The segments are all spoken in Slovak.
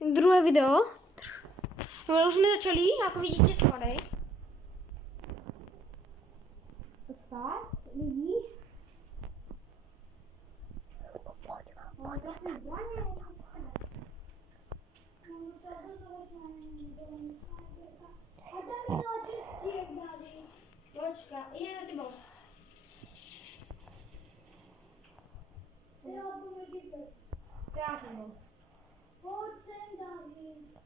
druhé video. No, už jsme začali, jako vidíte, spadej. Počkat, lidi. Počka, ide za tebou. Já jsem byl. Poď sem, David.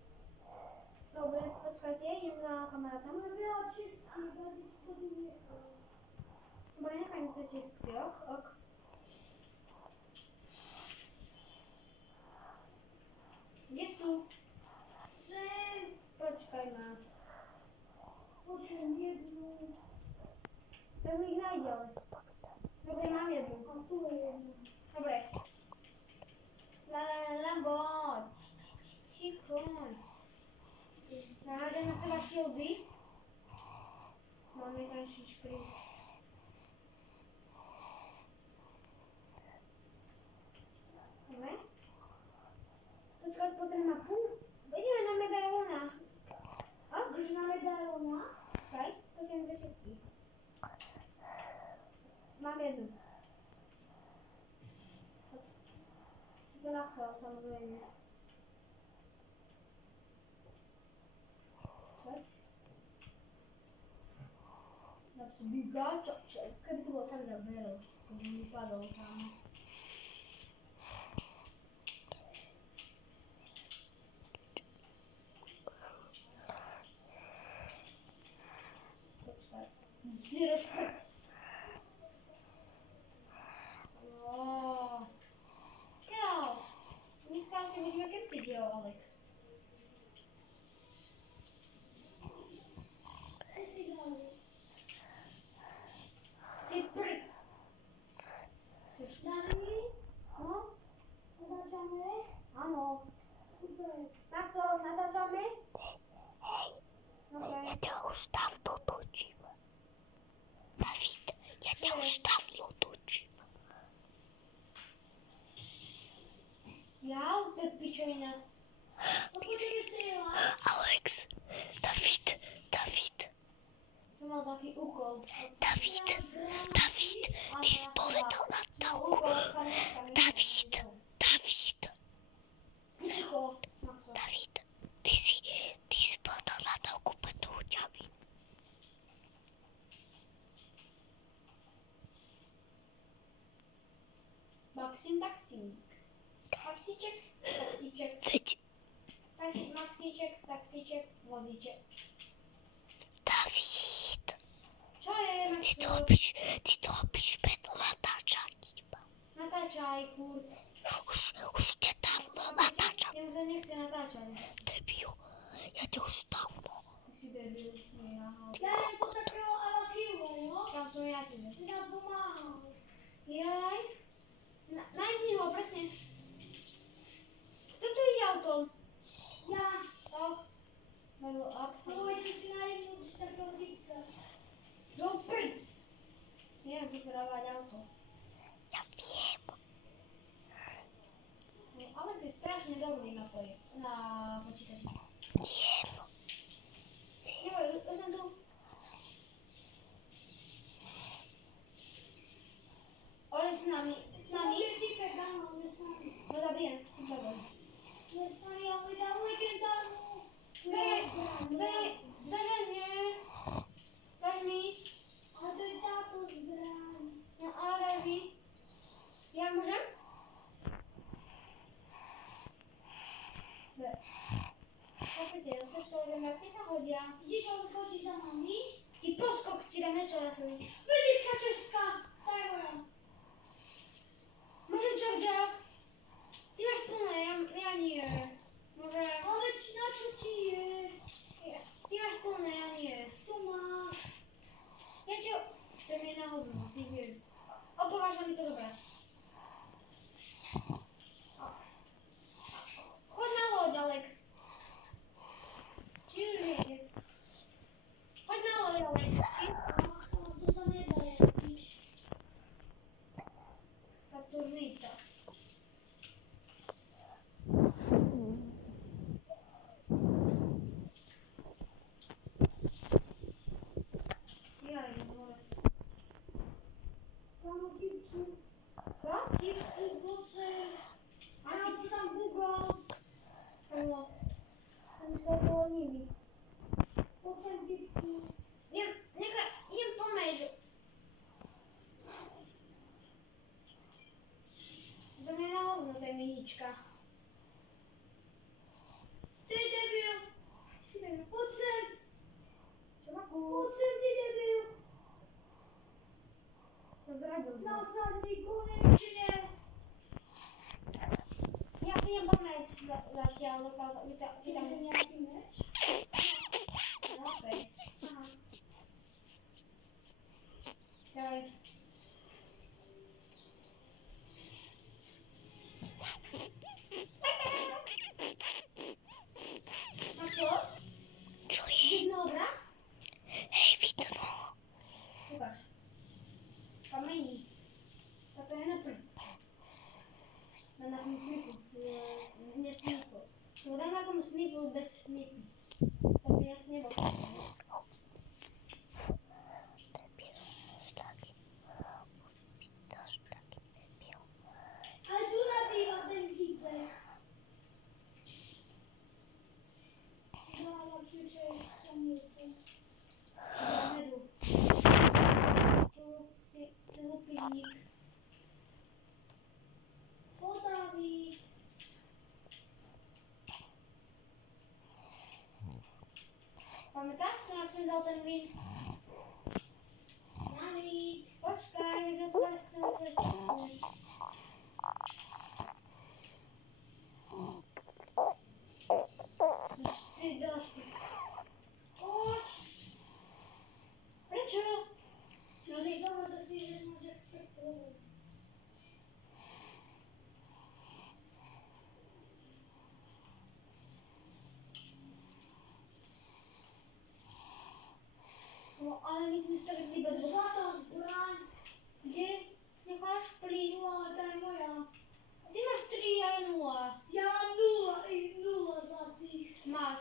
Dobre, počkajte, idem za kamarátom. Ale veľa čistí, David si to vynechal. Dobre, nechaj mi to čistky, ok. Kde sú? Sem. Počkaj ma. Počujem jednu. Tak mi ich nájdem. Dobre, mám jednu. A tu je jedna. Dobre. Bo. Ticho. Nájdem na seba šilby. Máme tam šičky. Dobre. Počkaj, pozriem mapu. Ideme na medailona. Ideš na medailona? Čaj, počujem dve šestky. Mám jednu. To na schvál, samozrejme. Čaj. Znači, bigačaček. Keby to bolo tak zaberol, to by mi padol tam. Počkaj. Zero šprt. Dneska si budeme kempiť, jo, Alex? Ty si dali. Ty prd! David? No? Natáčame? Áno. Super. Takto, natáčame? Hej, Okay. ja ťa už dávno točím. David, ja ťa už dávno točím. Ja, to je pičovina. To budeme strieľať. Alex, David. Som mal taký úkol. David, ty si povedal na tauku. David. Ticho, Maxo. David, ty si povedal na tauku pred ľuďami. Taxík. Taxíček. Veď, Taxíček, vozíček. David, Čo je, ty to robíš bez natáčania. Natáčaj, furt. Už ťa dávno natáčam. Ja už sa nechce natáčať. Debil, ja ťa už dávno. Ty si debil, nie náhod. Dajem tu takého Alakivo, no? Tam som ja tebe. Ty nám pomáhal. Jaj. Najmni ho, presne. Kto tu ide autom? Ja. Tak. Lebo ak sa... Pôjdem si najednúť z takého dikta. Dobre. Neviem vyprávať auto. Ja viem. No, ale to je strašne dobrý na počítači. Viem. Joj, už som tu. Olek s nami. Zabijem typek, áno, on je s nami. No zabijem, si pravda. On je s nami, ale mi dal legendárnu. Daže mne. Daž mi. Ale to je táto zbraň. No ale daž mi. Ja môžem? Dobre. Počkajte, to legendárky sa hodia. Ideš, ale chodí za nami? I poskok ti dáme čo na tvoj. Vedietka česká, tá je moja. Môžem čak. Ty máš plné, ja nie. Môžem. Ale na čo ti je? Ty máš plné, ja nie. Tu máš. Ja ti ho... To je mi náhodou, ty vieš. Opováž sa mi to dobré. Choď na loď, Alex. Či už viete? Choď na loď, Alex. Či? To sa nedá, jak píš. myślę, że o nimi. Potem bitki. Nie pomyśl. Do mnie na równo ta miniczka. Ty debil. Potem. Siemaku. Potem ty debil. Pozdrawiam. Na zadniej koniecznie. Ja chcę nie pomyśl leciał do kogo. Ty tam Ty nie rozumiesz? No okej. Aha. Dawaj. A co? Czuję. Widny obraz? Ej, widno. Pokaż. Kamieni. To ja na tym snipu. Nie snipu. Bo dam na jakąś snipu bez snipu. To jest niebo. Ale tu nabiła ten kipek. No, ale przecież są Medu. Tu pilnik. O, Dawid. Pamiętasz, to jak się dał ten win? Dawid. Poczekaj, chcę otworzyć. Ty dasz mi. Chodź. Ryczu! No i znowu to ty, że może... No, ale nic mi sprawiedliwe. Złota zbrań. Gdzie? Jakaś please? No, to jest moja. Ty masz 3, ja nula. Ja nula i nula za tych. Masz.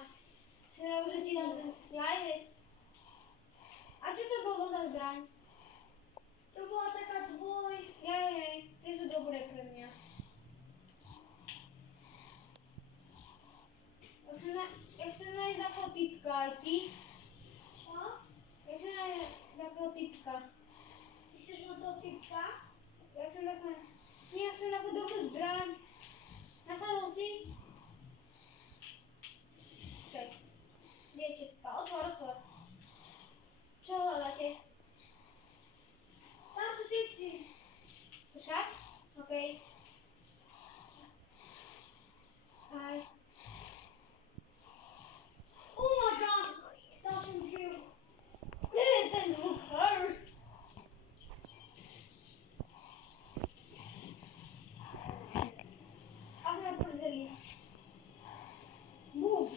Serał, że ci dam ten jajek. A co to było za zbrań? To była taka Jajej, to są dobre premie. Jak się znajdzie taką tipka, i ty? Co? Jak się znajdzie taką tipka? Chcesz od do typka? Jak się taką... Nie, jak się taką dobrą zbrań. Na salusi? Czekaj. Wiecie, otwór. Czego dacie? Tam co typcy. Słyszałeś? Okej. Aj. Uwaga! To są kill. Ten dwóch. A na portfeli. Bum.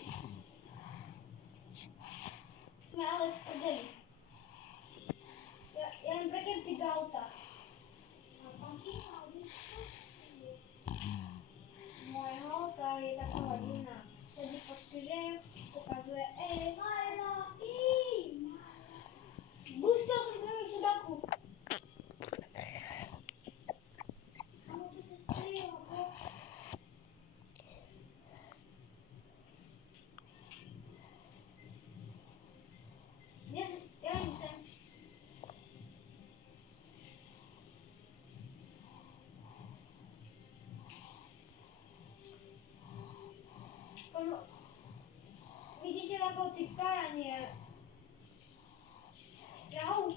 Śmiało z portfeli. Ja mam prekięty do auta. A pan kicha, Moja auta jest taka ładna. Chodzi po skórze, pokazuje S. Mala i... Busty są całych szybaku. A no tu się strzeliło, bo... Ja nie chcę. Widzicie taką typka, a nie... Jau.